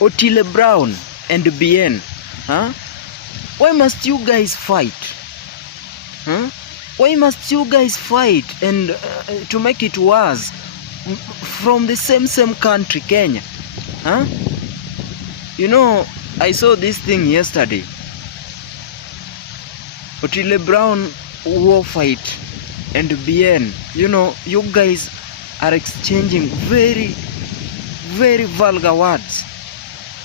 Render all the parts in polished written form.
Otile Brown and BN. Huh? Why must you guys fight? Huh? Why must you guys fight? And to make it worse, from the same country, Kenya. Huh? You know, I saw this thing yesterday. Otile Brown war fight and BN. You know, you guys are exchanging very vulgar words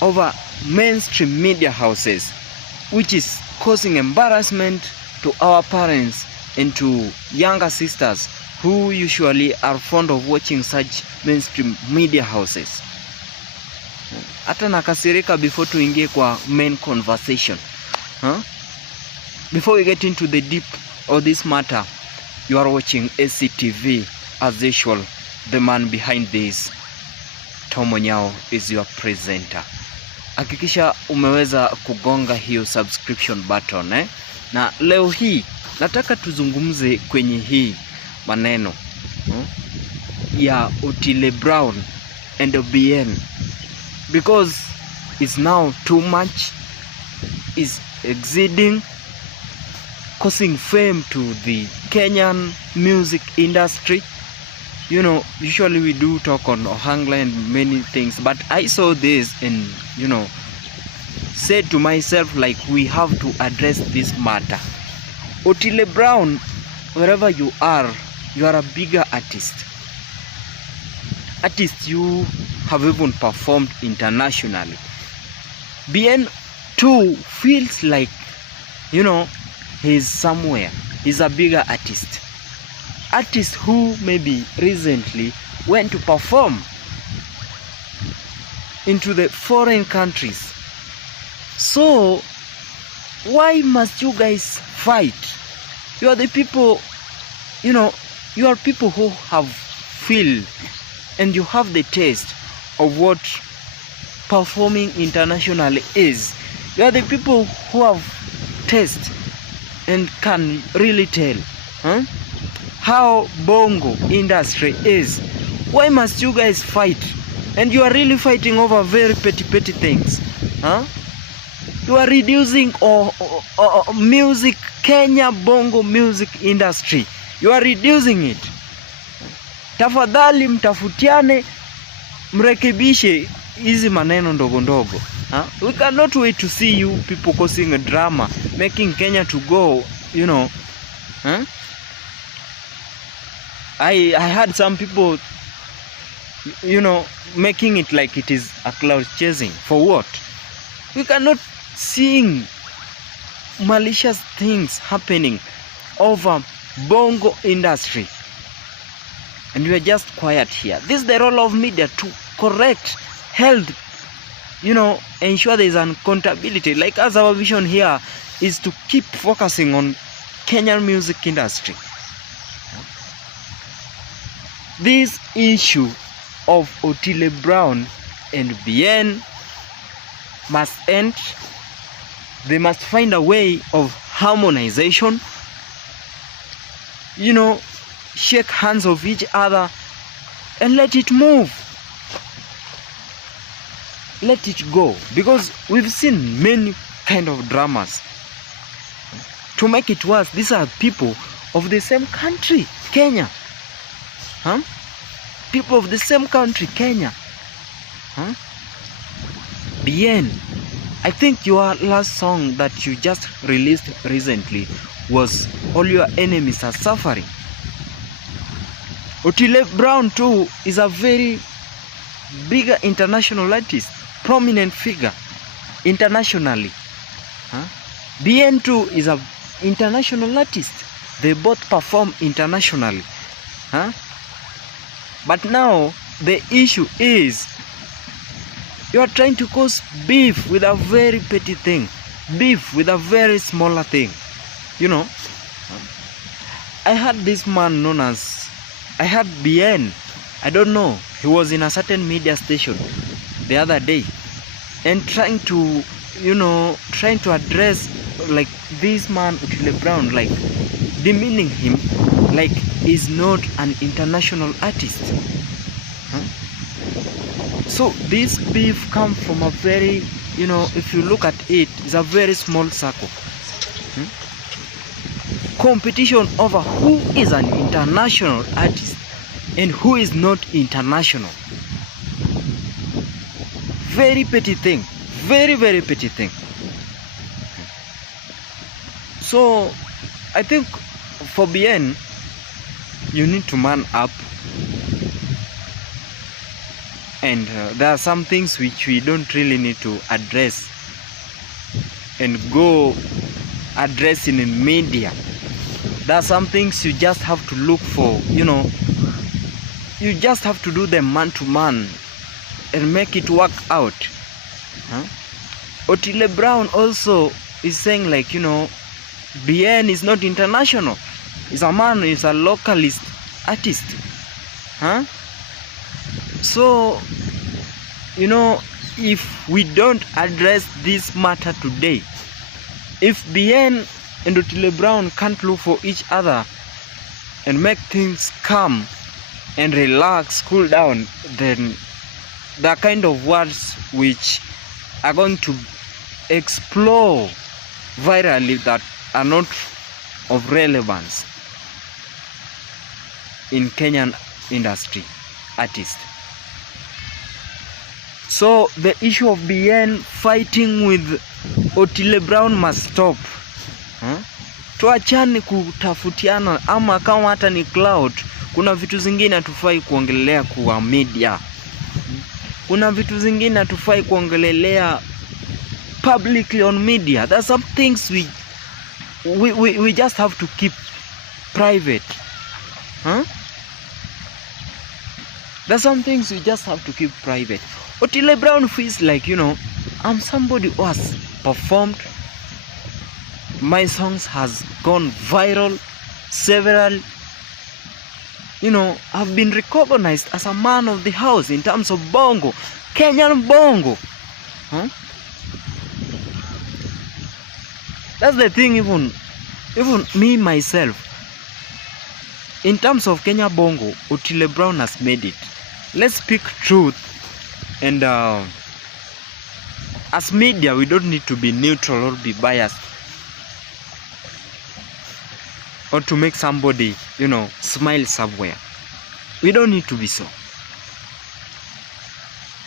over mainstream media houses, which is causing embarrassment to our parents and to younger sisters who usually are fond of watching such mainstream media houses. Hata nakasirika before tuingie kwa main conversation. Before we get into the deep of this matter, you are watching ACTV as usual. The man behind this, Tomo Nyao, is your presenter. Hakikisha umeweza kugonga hiyo subscription button Na leo hii nataka tuzungumze kwenye hii maneno ya Otile Brown and BN, because it's now too much, is exceeding, causing fame to the Kenyan music industry. You know, usually we do talk on Ohangla and many things, but I saw this and, you know, said to myself, like, we have to address this matter. Otile Brown, wherever you are a bigger artist. You have even performed internationally. BN too feels like, you know, he's somewhere. He's a bigger artist who maybe recently went to perform into the foreign countries. So why must you guys fight? You are the people, you know, you are people who have feel and you have the taste of what performing internationally is. You are the people who have taste and can really tell how bongo industry is. Why must you guys fight? And you are really fighting over very petty things. You are reducing music, Kenya bongo music industry. You are reducing it. Tafadhali mtafutiane, mrekebishe hizi maneno ndogo ndogo. We cannot wait to see you people causing a drama, making Kenya to go, you know. I had some people, you know, making it like it is a cloud chasing. For what? We cannot seeing malicious things happening over bongo industry, and we are just quiet here. This is the role of media, to correct, help, you know, ensure there is an accountability. Like, as our vision here is to keep focusing on Kenyan music industry. This issue of Otile Brown and BN must end. They must find a way of harmonization, you know, shake hands of each other and let it move. Let it go, because we've seen many kind of dramas. To make it worse, these are people of the same country, Kenya. People of the same country, Kenya. BN, I think your last song that you just released recently was All Your Enemies Are Suffering. Otile Brown too is a very bigger international artist, prominent figure internationally. BN too is an international artist. They both perform internationally. But now the issue is, you are trying to cause beef with a very petty thing, beef with a very smaller thing. You know, I had this man known as, I had BN, I don't know, he was in a certain media station the other day and trying to, you know, trying to address like this man Otile Brown, like demeaning him like he's not an international artist. So this beef comes from a very, if you look at it, it's a very small circle. Competition over who is an international artist and who is not international. Very petty thing. Very, very petty thing. So I think for BN, you need to man up. And there are some things which we don't really need to address and go addressing in media. There are some things you just have to look for, you just have to do them man to man and make it work out. Otile Brown also is saying, like, BN is not international. He's a man, he's a localist artist. So, if we don't address this matter today, if BN and Otile Brown can't look for each other and make things calm and relax, cool down, then the kind of words which are going to explode virally that are not of relevance in Kenyan industry artists. So the issue of BN fighting with Otile Brown must stop. Tuachane kutafutiana, ama kama hata ni cloud, kuna vitu zingine hatufai kuongelea kwa media. Kuna vitu zingine hatufai kuongelelea publicly on media. There's some things we just have to keep private. There's some things we just have to keep private. Otile Brown feels like, I'm somebody who has performed. My songs has gone viral. Several, have been recognized as a man of the house in terms of bongo, Kenyan bongo. That's the thing. Even me myself, in terms of Kenya bongo, Otile Brown has made it. Let's speak truth. And as media, we don't need to be neutral or be biased or to make somebody, smile somewhere. We don't need to be so.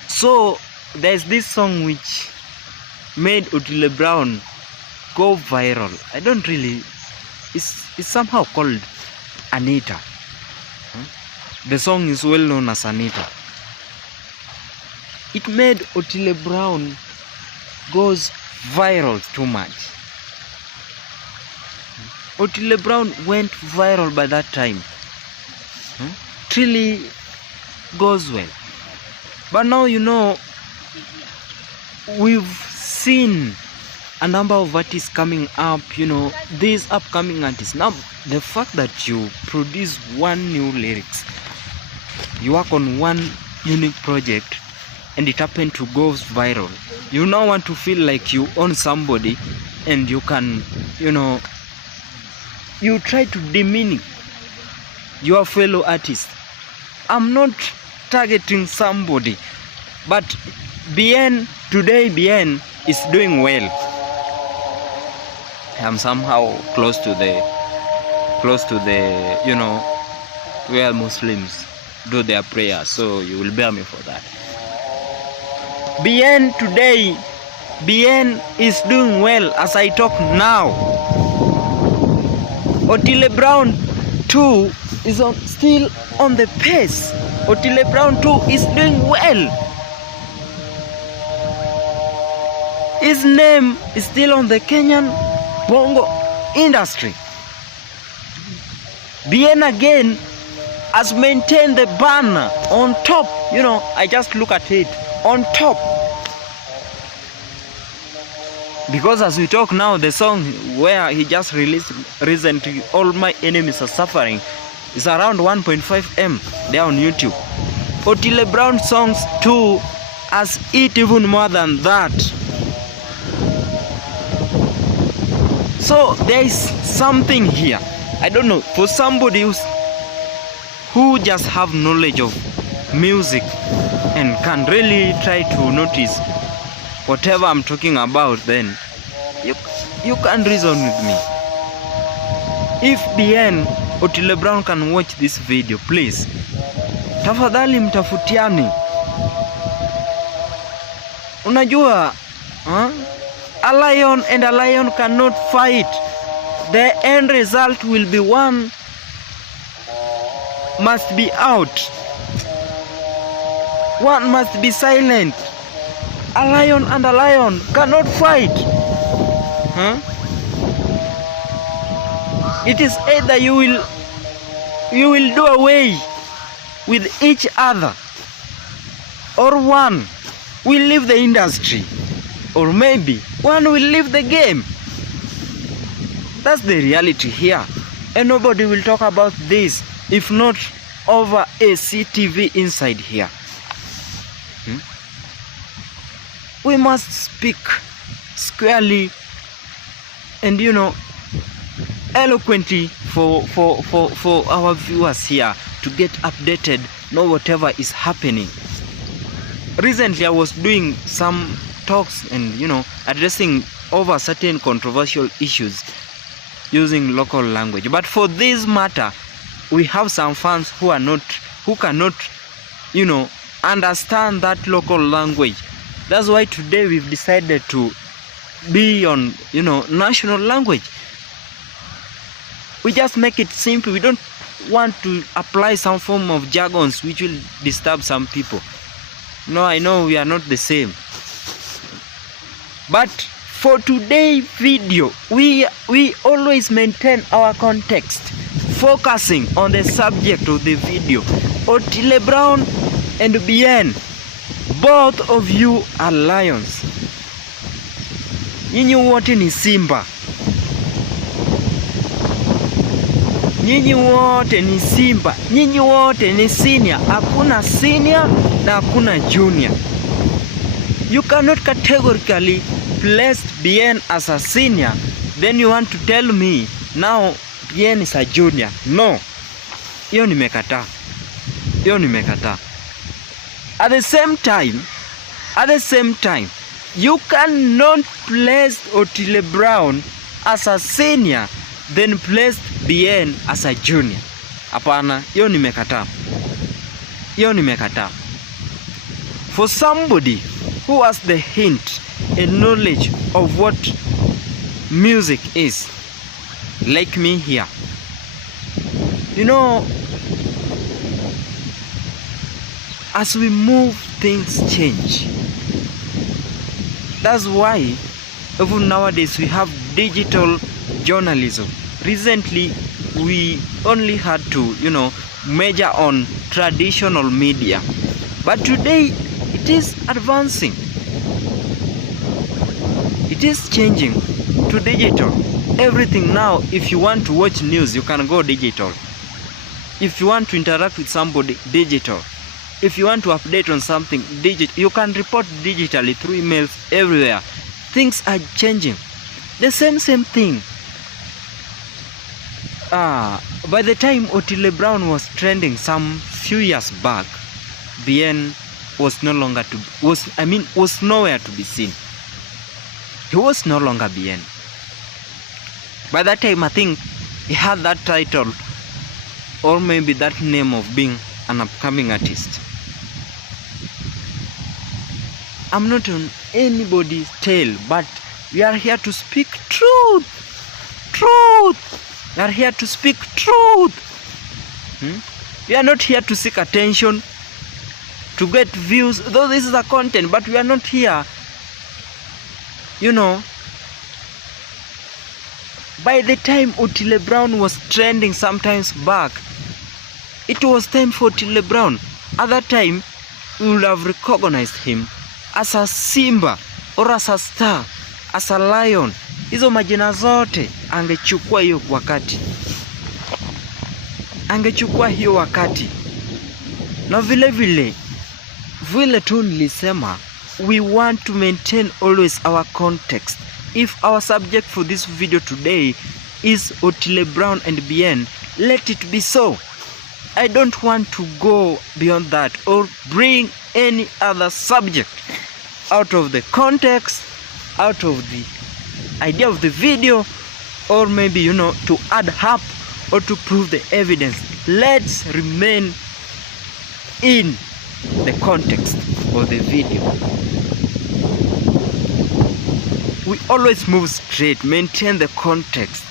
So there's this song which made Otile Brown go viral. I don't really, it's somehow called Anita. The song is well known as Anita. It made Otile Brown goes viral too much. Otile Brown went viral by that time. Really goes well. But now, we've seen a number of artists coming up, these upcoming artists. Now, the fact that you produce one new lyrics, you work on one unique project, and it happened to go viral, you now want to feel like you own somebody, and you can, you try to demean your fellow artist. I'm not targeting somebody, but today BN is doing well. I'm somehow close to the where Muslims do their prayers, so you will bear me for that. BN today, BN is doing well as I talk now. Otile Brown too is still on the pace. Otile Brown too is doing well. His name is still on the Kenyan bongo industry. BN again has maintained the banner on top. I just look at it on top. Because as we talk now, the song where he just released recently, All My Enemies Are Suffering, is around 1.5 M there on YouTube. Otile Brown songs too has it even more than that. So there is something here. I don't know, for somebody who just have knowledge of music and can really try to notice whatever I'm talking about, then you can reason with me. If Bien Otile Brown can watch this video, please, tafadhali mtafutiani. Unajua, a lion and a lion cannot fight. The end result will be one must be out. One must be silent. A lion and a lion cannot fight. It is either you will do away with each other, or one will leave the industry, or maybe one will leave the game. That's the reality here, and nobody will talk about this if not over ACTV inside here. We must speak squarely and eloquently for our viewers here to get updated, know whatever is happening. Recently I was doing some talks and addressing over certain controversial issues using local language, but for this matter we have some fans who cannot understand that local language. That's why today we've decided to be on national language. We just make it simple. We don't want to apply some form of jargons which will disturb some people. No, I know we are not the same, but for today's video we always maintain our context, focusing on the subject of the video. Otile Brown and Bien, both of you are lions. Nyinyi wote ni simba. Nyinyi wote ni simba. Nyinyi wote ni senior. Hakuna senior na hakuna junior. You cannot categorically place Bien as a senior, then you want to tell me now Bien is a junior. No. Hiyo nimekataa. At the same time, you cannot place Otile Brown as a senior then place Bien as a junior. Hapana, hiyo nimekataa. For somebody who has the hint and knowledge of what music is, like me here, as we move, things change. That's why even nowadays we have digital journalism. Recently we only had to measure on traditional media, but today it is advancing. It is changing to digital. Everything now, if you want to watch news, you can go digital. If you want to interact with somebody, digital. If you want to update on something, digital. You can report digitally through emails, everywhere. Things are changing. The same thing. By the time Otile Brown was trending some few years back, Bien was nowhere to be seen. He was no longer Bien. By that time, I think he had that title, or maybe that name of being an upcoming artist. I'm not on anybody's tail, but we are here to speak truth. We are here to speak truth. We are not here to seek attention, to get views, though this is a content, but we are not here, by the time Otile Brown was trending sometimes back, it was time for Otile Brown. At that time, we would have recognized him as a simba or as a star, as a lion. Hizo majina zote angechukua hiyo wakati. Na vile tu nilisema, we want to maintain always our context. If our subject for this video today is Otile Brown and Bien, let it be so. I don't want to go beyond that or bring any other subject out of the context, out of the idea of the video, or maybe, you know, to add up or to prove the evidence. Let's remain in the context of the video. We always move straight, maintain the context.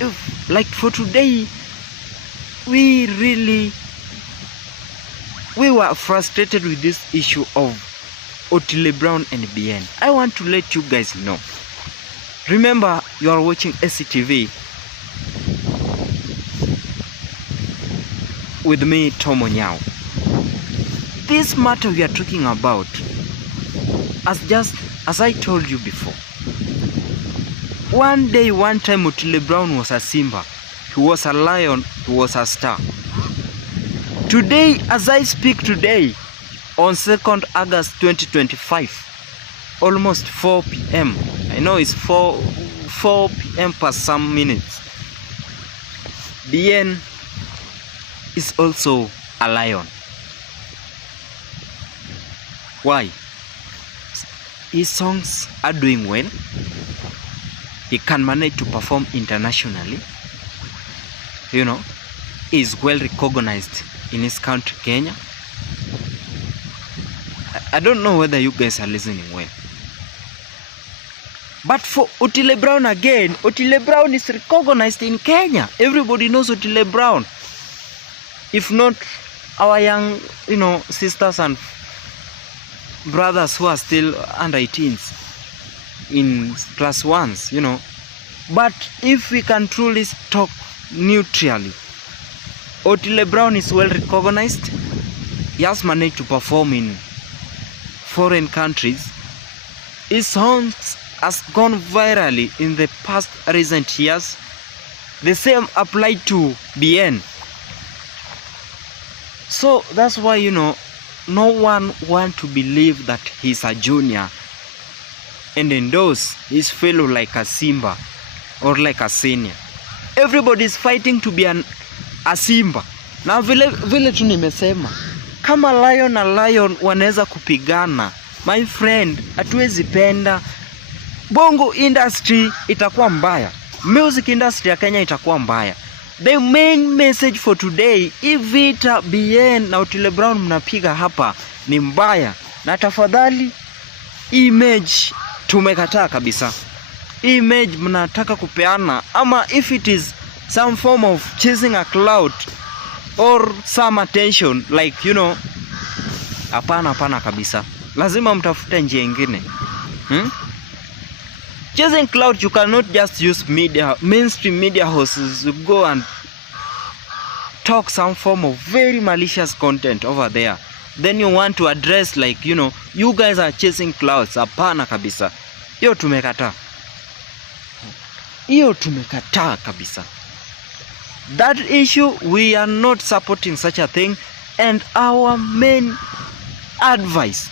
If, like for today, we were frustrated with this issue of Otile Brown and BN. I want to let you guys know. Remember, you are watching SCTV with me, Tomo Nyao. This matter we are talking about, as I told you before, one time Otile Brown was a Simba, he was a lion, he was a star. Today, as I speak today, on 2nd August 2025, almost 4 p.m. I know it's 4 p.m. past some minutes. BN is also a lion. Why? His songs are doing well. He can manage to perform internationally. You know, he is well recognized in his country, Kenya. I don't know whether you guys are listening well. But for Otile Brown again, Otile Brown is recognized in Kenya. Everybody knows Otile Brown. If not our young, you know, sisters and brothers who are still under 18s in class 1s, you know. But if we can truly talk neutrally, Otile Brown is well recognized. He has managed to perform in foreign countries. His songs has gone virally in the past recent years. The same applied to BN. So that's why, you know, no one want to believe that he's a junior and endorse his fellow like a Simba or like a senior. Everybody is fighting to be a Simba. Na vile tu nimesema, kama lion na lion wanaweza kupigana, my friend, hatuwezi penda. Bongo industry itakuwa mbaya. Music industry ya Kenya itakuwa mbaya. The main message for today, if vita BN na Otile Brown mnapiga hapa ni mbaya. Na tafadhali, image tumekataa kabisa. Image mnataka kupeana, ama if it is some form of chasing a cloud or some attention, like, you know, hapana kabisa. Lazima mtafute njia nyingine. Chasing cloud, you cannot just use media, mainstream media houses to go and talk some form of very malicious content over there. Then you want to address, like, you know, you guys are chasing clouds. Hapana kabisa. Hiyo tumekataa kabisa. That issue, we are not supporting such a thing, and our main advice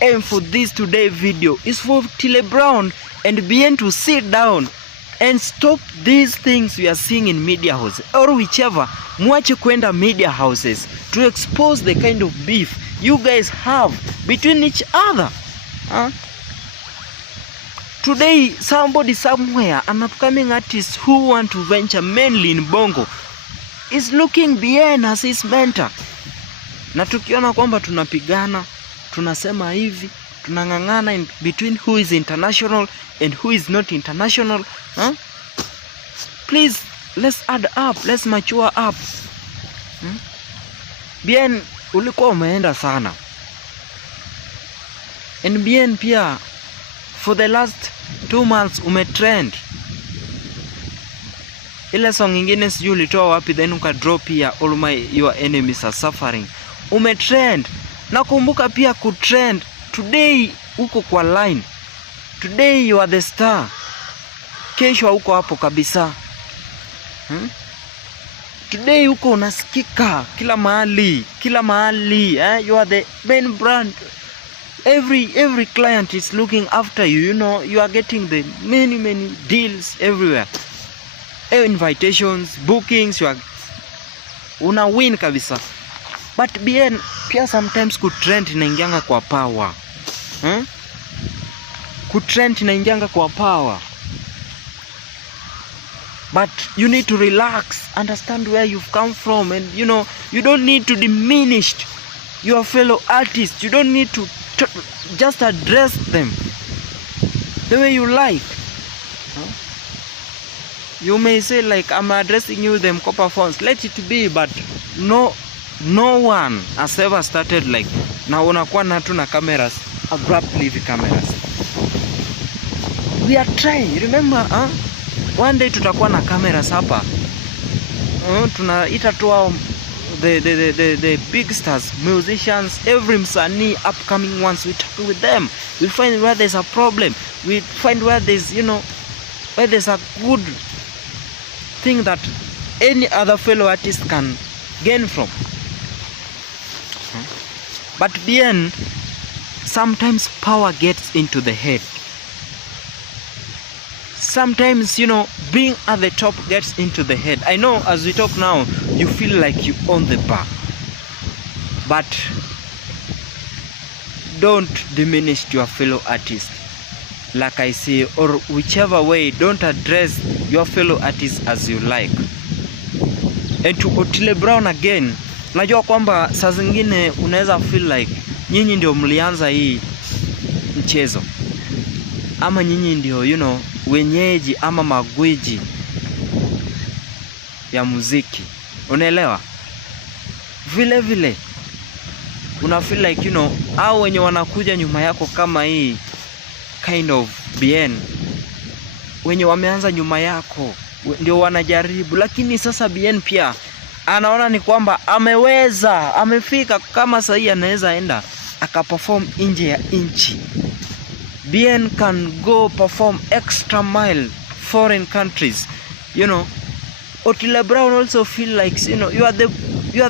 and for this today video is for Otile Brown and BN to sit down and stop these things we are seeing in media houses, or whichever. Mwache kwenda media houses to expose the kind of beef you guys have between each other. Today, somebody somewhere, an upcoming artist who want to venture mainly in Bongo, is looking BN as his mentor. Na tukiona kwamba tunapigana, tunasema hivi, tunangangana in between who is international and who is not international, please, let's add up, let's mature up. BN, ulikuwa umeenda sana. And BN pia, for the last 2 months umetrend. Ile song ingine sijui ulitoa wapi, then ukadrop pia all your enemies are suffering. Umetrend. Nakumbuka pia kutrend. Today uko kwa line. Today you are the star. Kesho uko hapo kabisa. Today uko unasikika kila mahali. You are the main brand. Every client is looking after you. You know, you are getting the many deals everywhere. Invitations, bookings, una win kabisa. But bien pia sometimes kutrend inaingianga kwa power. Kutrend inaingianga kwa power. But you need to relax, understand where you've come from, and you know, you don't need to diminish your fellow artists. You don't need to just address them the way you like. You may say like, I'm addressing you them copper phones. Let it be, but no one has ever started like na unakuwa na tu na cameras, abruptly the cameras. We are trying, remember, one day tutakuwa na cameras hapa. Tunaita tu the big stars, musicians, every msanii, upcoming ones, we talk with them. We find where there's a problem. We find where there's, you know, where there's a good thing that any other fellow artist can gain from. But then sometimes power gets into the head. Sometimes, you know, being at the top gets into the head. I know as we talk now, you feel like you own the bar. But don't diminish your fellow artist. Like I say, or whichever way, don't address your fellow artists as you like. And to Otile Brown again, najua kwamba saa zingine unaweza feel like nyinyi ndio mlianza hii mchezo. Ama nyinyi ndio, you know, wenyeji ama magwiji ya muziki. Unaelewa? Vile vile una feel like, you know, hao wenye wanakuja nyuma yako kama hii kind of bien, wenye wameanza nyuma yako ndio wanajaribu, lakini sasa bien pia anaona ni kwamba ameweza, amefika, kama sahii anaweza enda akaperform nje ya nchi. Bien can go perform extra mile foreign countries. You know, Otile Brown also feel like, you know, you are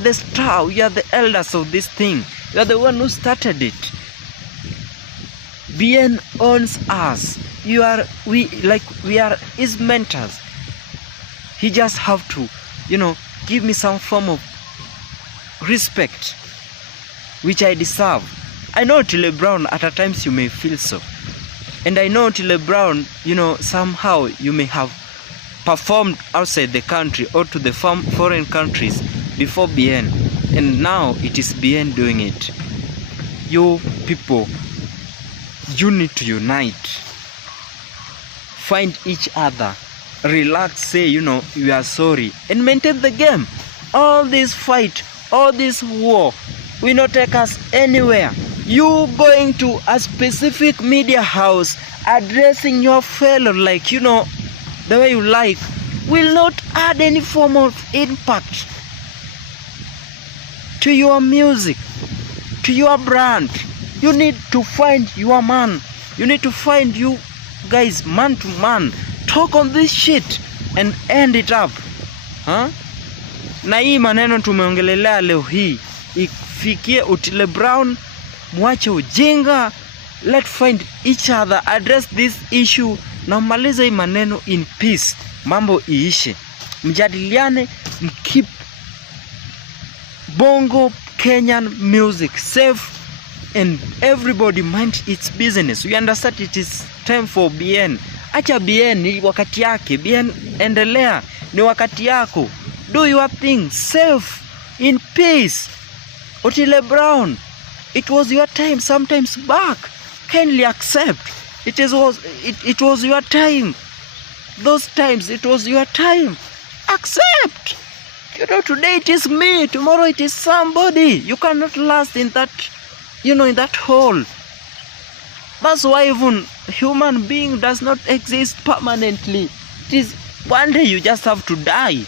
the star, you are the elders of this thing. You are the one who started it. Bien owns us. We are his mentors. He just have to, you know, give me some form of respect which I deserve. I know Otile Brown, at times you may feel so. And I know Otile Brown, you know, somehow you may have performed outside the country or to the foreign countries before Bien. And now it is Bien doing it. You people, you need to unite. Find each other. Relax, say, you know, you are sorry. And maintain the game. All this fight, all this war will not take us anywhere. You going to a specific media house addressing your fellow like, you know, the way you like, will not add any form of impact to your music, to your brand. You need to find your man. You need to find you guys man to man. Talk on this shit and end it up. Na hii maneno tumeongelelea leo hii ifikie Otile Brown. Mwache ujinga. Let's find each other, address this issue na maliza hii maneno in peace. Mambo iishe. Mjadiliane, mkeep Bongo Kenyan music safe and everybody mind its business. We understand it is time for Bien. Acha Bien, ni wakati yake. Bien, endelea, ni wakati yako. Do your thing safe, in peace. Otile Brown, it was your time sometimes back. Kindly accept. It was your time. Those times, it was your time. Accept. You know, today it is me, tomorrow it is somebody. You cannot last in that, you know, in that hole. That's why even human being does not exist permanently. It is one day you just have to die.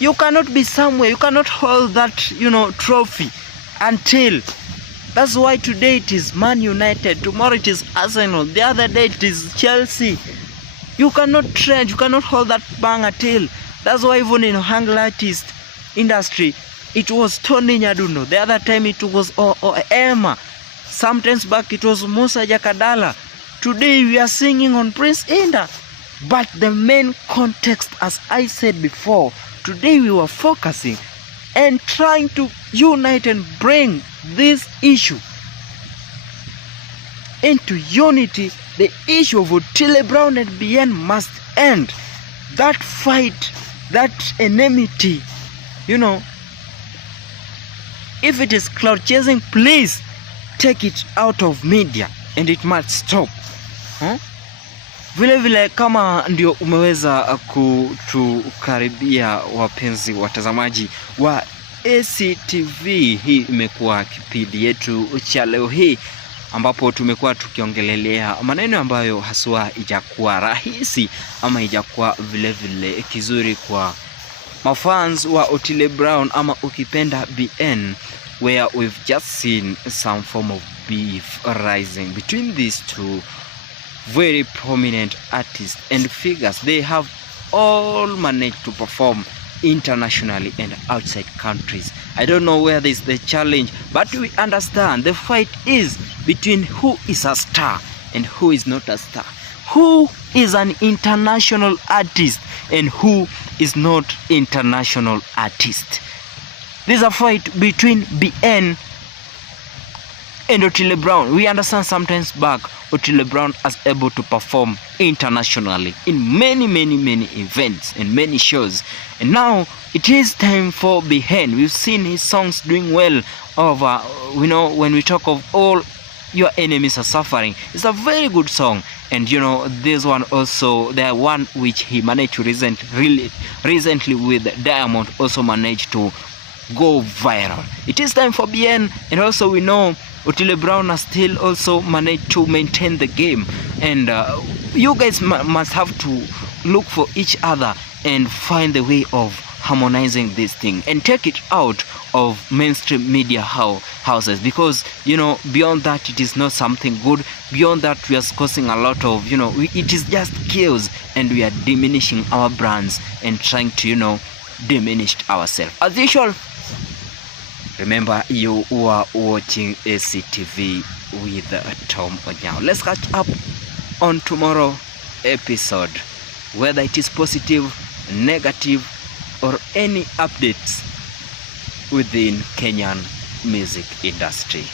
You cannot be somewhere. You cannot hold that, you know, trophy until. That's why today it is Man United. Tomorrow it is Arsenal. The other day it is Chelsea. You cannot trend. You cannot hold that bang until. That's why even in Hangla artist industry, it was Tony Nyadundo. The other time it was Emma. Sometimes back it was Musa Jakadala. Today we are singing on Prince Inda. But the main context, as I said before, today we were focusing and trying to unite and bring this issue into unity. The issue of Otile Brown and BN must end. That fight, that enmity, if it is cloud chasing, please take it out of media and it must stop. Vile vile kama ndio umeweza kutukaribia, wapenzi watazamaji wa ACTV, hii imekuwa kipindi yetu cha leo hii ambapo tumekuwa tukiongelelea maneno ambayo haswa ijakuwa rahisi ama ijakuwa vile vile kizuri kwa mafans wa Otile Brown ama ukipenda BN, where we've just seen some form of beef rising between these two very prominent artists and figures. They have all managed to perform internationally and outside countries. I don't know where is the challenge, but we understand the fight is between who is a star and who is not a star, who is an international artist and who is not international artist. This is a fight between BN and Otile Brown. We understand sometimes back Otile Brown is able to perform internationally in many events and many shows, and now it is time for BN. We've seen his songs doing well over, when we talk of All Your Enemies Are Suffering, it's a very good song. And this one also, the one which he managed to recently with Diamond, also managed to go viral. It is time for BN, and also we know Otile Brown has still also managed to maintain the game, and you guys must have to look for each other and find the way of harmonizing this thing and take it out of mainstream media houses, because beyond that it is not something good. Beyond that we are causing a lot of it is just chaos, and we are diminishing our brands and trying to diminish ourselves. As usual, remember you are watching ACTV with Tom Onyao. Let's catch up on tomorrow episode, whether it is positive, negative, or any updates within Kenyan music industry.